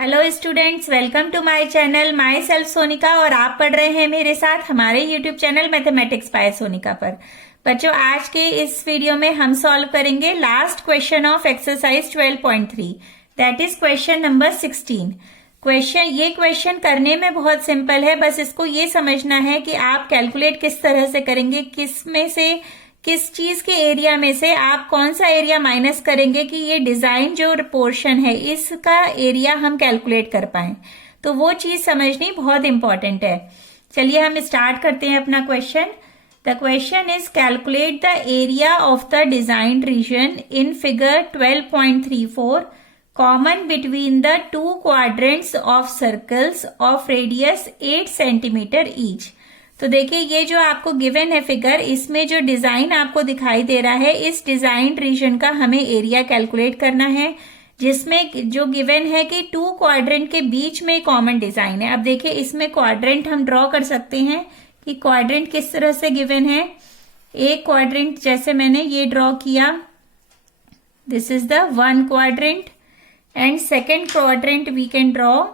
Hello students, welcome to my channel. Myself Sonika और आप पढ़ रहे हैं मेरे साथ हमारे YouTube channel mathematics by Sonika पर। बच्चों, आज के इस वीडियो में हम सॉल्व करेंगे last question of exercise 12.3, that is question number 16। ये क्वेश्चन करने में बहुत सिंपल है, बस इसको ये समझना है कि आप कैलकुलेट किस तरह से करेंगे, किस चीज के एरिया में से आप कौन सा एरिया माइनस करेंगे कि ये डिजाइन जो पोर्शन है इसका एरिया हम कैलकुलेट कर पाए। तो वो चीज समझनी बहुत इंपॉर्टेंट है। चलिए हम स्टार्ट करते हैं अपना question. The question is calculate the area of the design region in figure 12.34 common between the two quadrants of circles of radius 8 centimetre each. तो देखिए, ये जो आपको गिवन है फिगर, इसमें जो डिजाइन आपको दिखाई दे रहा है, इस डिजाइन रीजन का हमें एरिया कैलकुलेट करना है, जिसमें जो गिवन है कि टू क्वाड्रेंट के बीच में कॉमन डिजाइन है। अब देखिए, इसमें क्वाड्रेंट हम ड्रॉ कर सकते हैं कि क्वाड्रेंट किस तरह से गिवन है। एक क्वाड्रेंट जैसे मैंने ये ड्रॉ किया, this is the one quadrant, and second quadrant we can draw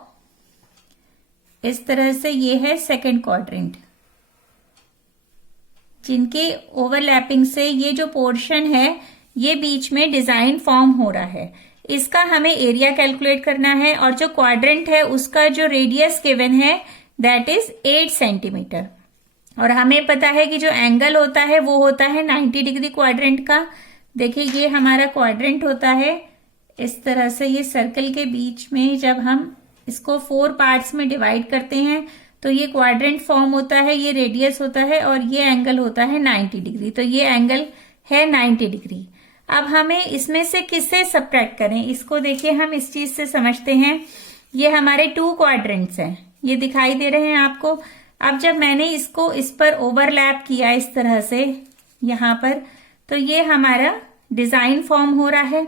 इस तरह से। ये है सेकेंड क्वाड्रेंट, जिनके ओवरलैपिंग से ये जो पोर्शन है ये बीच में डिजाइन फॉर्म हो रहा है। इसका हमें एरिया कैलकुलेट करना है, और जो क्वाड्रेंट है उसका जो रेडियस गिवन है दैट इज 8 सेंटीमीटर। और हमें पता है कि जो एंगल होता है वो होता है 90 डिग्री क्वाड्रेंट का। देखिए, ये हमारा क्वाड्रेंट होता है इस तरह से। ये सर्कल के बीच में जब हम इसको 4 पार्ट्स में डिवाइड करते हैं तो ये क्वाड्रेंट फॉर्म होता है, ये रेडियस होता है, और ये एंगल होता है 90 डिग्री। तो ये एंगल है 90 डिग्री। अब हमें इसमें से किससे सब्ट्रैक्ट करें, इसको देखिए हम इस चीज से समझते हैं। ये हमारे टू क्वाड्रेंट्स हैं, ये दिखाई दे रहे हैं आपको। अब जब मैंने इसको इस पर ओवरलैप किया इस तरह से यहां पर, तो ये हमारा डिजाइन फॉर्म हो रहा है।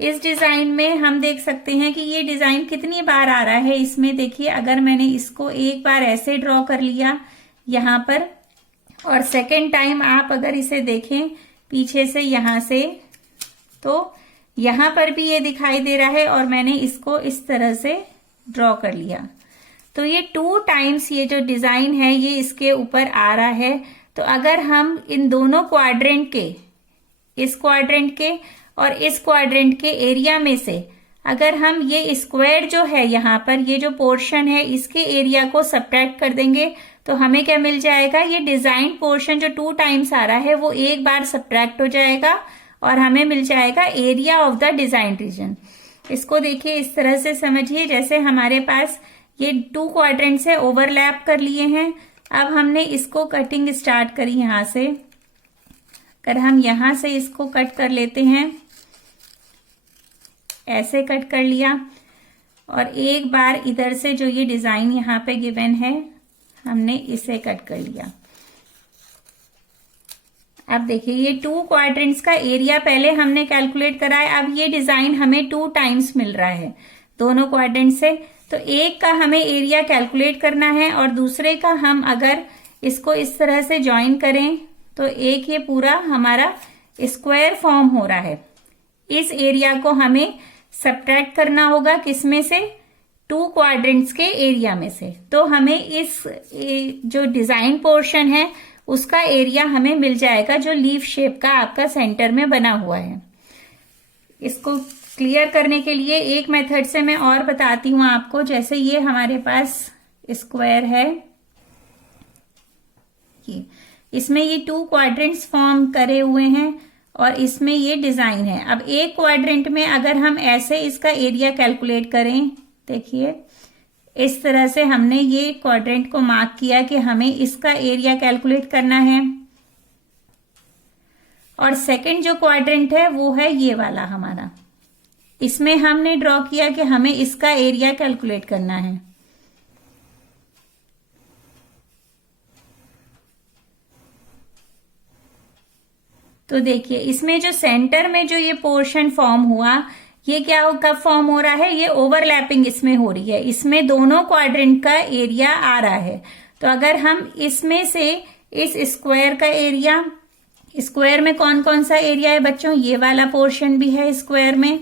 इस डिजाइन में हम देख सकते हैं कि ये डिजाइन कितनी बार आ रहा है। इसमें देखिए, अगर मैंने इसको एक बार ऐसे ड्रॉ कर लिया यहां पर, और सेकेंड टाइम आप अगर इसे देखें पीछे से यहां से, तो यहां पर भी ये दिखाई दे रहा है, और मैंने इसको इस तरह से ड्रॉ कर लिया। तो ये 2 टाइम्स ये जो डिजाइन है ये इसके ऊपर आ रहा है। तो अगर हम इन दोनों क्वाड्रेंट के, इस क्वाड्रेंट के और इस क्वाड्रेंट के एरिया में से अगर हम ये स्क्वायर जो है यहाँ पर, ये जो पोर्शन है इसके एरिया को सब्ट्रैक्ट कर देंगे तो हमें क्या मिल जाएगा, ये डिजाइन पोर्शन जो 2 टाइम्स आ रहा है वो एक बार सब्ट्रैक्ट हो जाएगा और हमें मिल जाएगा area of the design region. इसको देखिए इस तरह से समझिए, जैसे हमारे पास ये 2 क्वाड्रेंट से ओवरलैप कर लिए हैं। अब हमने इसको कटिंग स्टार्ट करी यहां से। अगर हम यहां से इसको कट कर लेते हैं, ऐसे कट कर लिया, और एक बार इधर से जो ये डिजाइन यहाँ पे गिवन है हमने इसे कट कर लिया। अब देखिए, ये 2 क्वाड्रेंट्स का एरिया पहले हमने कैलकुलेट करा है। अब ये डिजाइन हमें 2 टाइम्स मिल रहा है दोनों क्वाड्रेंट से, तो एक का हमें एरिया कैलकुलेट करना है, और दूसरे का हम अगर इसको इस तरह से ज्वाइन करें तो एक ये पूरा हमारा स्क्वायर फॉर्म हो रहा है। इस एरिया को हमें सब्ट्रैक्ट करना होगा, किसमें से, 2 क्वाड्रेंट्स के एरिया में से। तो हमें इस जो डिजाइन पोर्शन है उसका एरिया हमें मिल जाएगा, जो लीफ शेप का आपका सेंटर में बना हुआ है। इसको क्लियर करने के लिए एक मेथड से मैं और बताती हूं आपको। जैसे ये हमारे पास स्क्वायर है, ये इसमें ये 2 क्वाड्रेंट्स फॉर्म करे हुए हैं और इसमें ये डिजाइन है। अब एक क्वाड्रेंट में अगर हम ऐसे इसका एरिया कैलकुलेट करें, देखिए इस तरह से हमने ये क्वाड्रेंट को मार्क किया कि हमें इसका एरिया कैलकुलेट करना है, और सेकंड जो क्वाड्रेंट है वो है ये वाला हमारा, इसमें हमने ड्रॉ किया कि हमें इसका एरिया कैलकुलेट करना है। तो देखिए, इसमें जो सेंटर में जो ये पोर्शन फॉर्म हुआ, ये क्या कब फॉर्म हो रहा है, ये ओवरलैपिंग इसमें हो रही है। इसमें दोनों क्वाड्रेंट का एरिया आ रहा है। तो अगर हम इसमें से इस स्क्वायर का एरिया, स्क्वायर में कौन कौन सा एरिया है बच्चों, ये वाला पोर्शन भी है स्क्वायर में,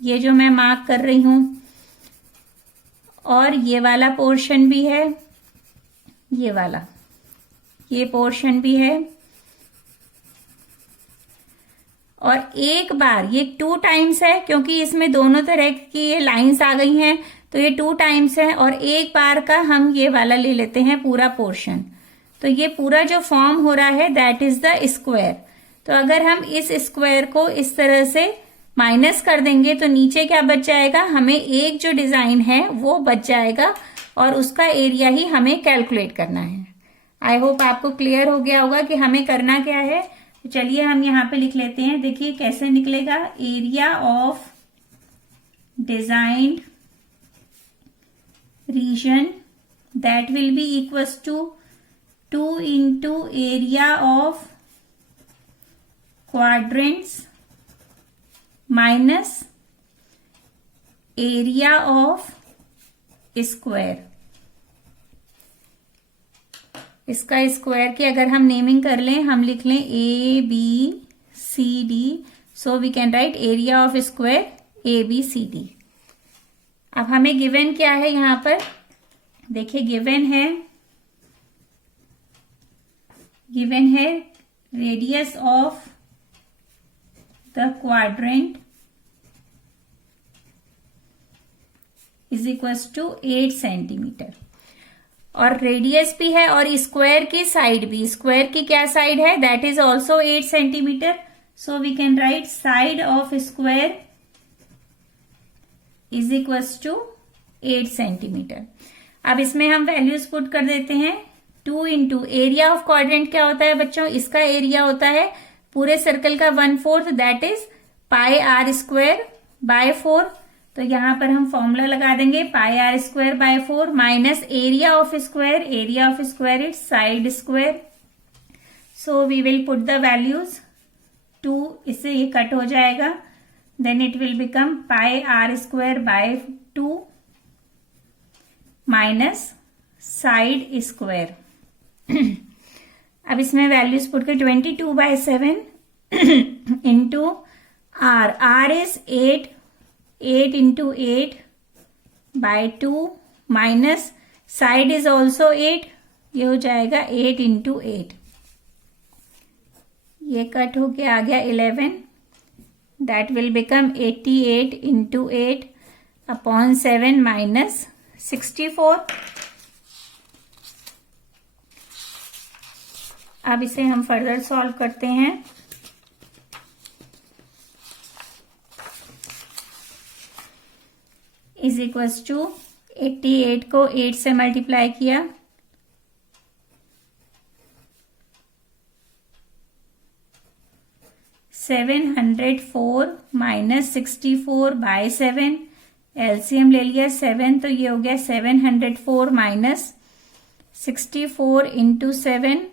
ये जो मैं मार्क कर रही हूं, और ये वाला पोर्शन भी है, ये वाला, ये पोर्शन भी है। और एक बार ये 2 टाइम्स है, क्योंकि इसमें दोनों तरह की ये लाइंस आ गई हैं, तो ये 2 टाइम्स है। और एक बार का हम ये वाला ले लेते हैं पूरा पोर्शन। तो ये पूरा जो फॉर्म हो रहा है दैट इज द स्क्वायर। तो अगर हम इस स्क्वायर को इस तरह से माइनस कर देंगे तो नीचे क्या बच जाएगा, हमें एक जो डिजाइन है वो बच जाएगा और उसका एरिया ही हमें कैलकुलेट करना है। आई होप आपको क्लियर हो गया होगा कि हमें करना क्या है। तो चलिए हम यहाँ पे लिख लेते हैं, देखिए कैसे निकलेगा। Area of designed region that will be equals to 2 into area of quadrants minus area of square। इसका स्क्वायर की अगर हम नेमिंग कर लें, हम लिख लें ABCD, so we can write area of square ABCD। अब हमें गिवन क्या है यहां पर, देखिए गिवन है radius of the quadrant is equals to 8 centimetre. और रेडियस भी है और स्क्वायर की साइड भी, स्क्वायर की क्या साइड है, that is also 8 centimetre. So we can write side of square is equals to 8 centimetre. अब इसमें हम वैल्यूज पुट कर देते हैं। 2 इंटू एरिया ऑफ क्वाड्रेंट क्या होता है बच्चों, इसका एरिया होता है पूरे सर्कल का 1/4, that is pi r square by 4। तो यहां पर हम फॉर्मूला लगा देंगे, pi r square by 4 minus area of square, area of square is side square. So we will put the values. 2 इससे ये कट हो जाएगा, then it will become pi r square by 2 minus side square. अब इसमें values put कर 22/7 into r, r is 8 into 8/2 minus side is also 8, ये हो जाएगा 8 इंटू 8। ये कट होके आ गया 11, that will become 88 into 8/7 minus 64। अब इसे हम फर्दर सॉल्व करते हैं। इज इक्वल्स टू 88 को 8 से मल्टीप्लाई किया, 704 माइनस 64/7, एलसीएम ले लिया 7, तो ये हो गया 704 माइनस 64 इंटू 7,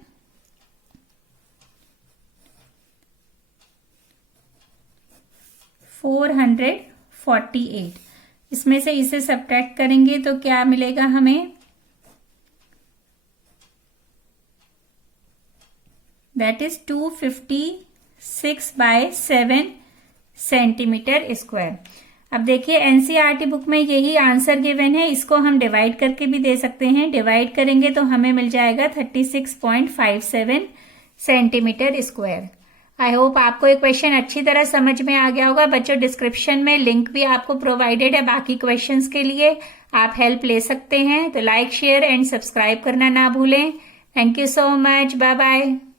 448। इसमें से इसे सब्ट्रैक्ट करेंगे तो क्या मिलेगा हमें, दैट इज 256/7 सेंटीमीटर स्क्वायर। अब देखिए एनसीईआरटी बुक में यही आंसर गिवन है, इसको हम डिवाइड करके भी दे सकते हैं। डिवाइड करेंगे तो हमें मिल जाएगा 36.57 सेंटीमीटर स्क्वायर। आई होप आपको ये क्वेश्चन अच्छी तरह समझ में आ गया होगा। बच्चों डिस्क्रिप्शन में लिंक भी आपको प्रोवाइडेड है बाकी क्वेश्चंस के लिए, आप हेल्प ले सकते हैं। तो लाइक शेयर एंड सब्सक्राइब करना ना भूलें। Thank you so much, bye bye.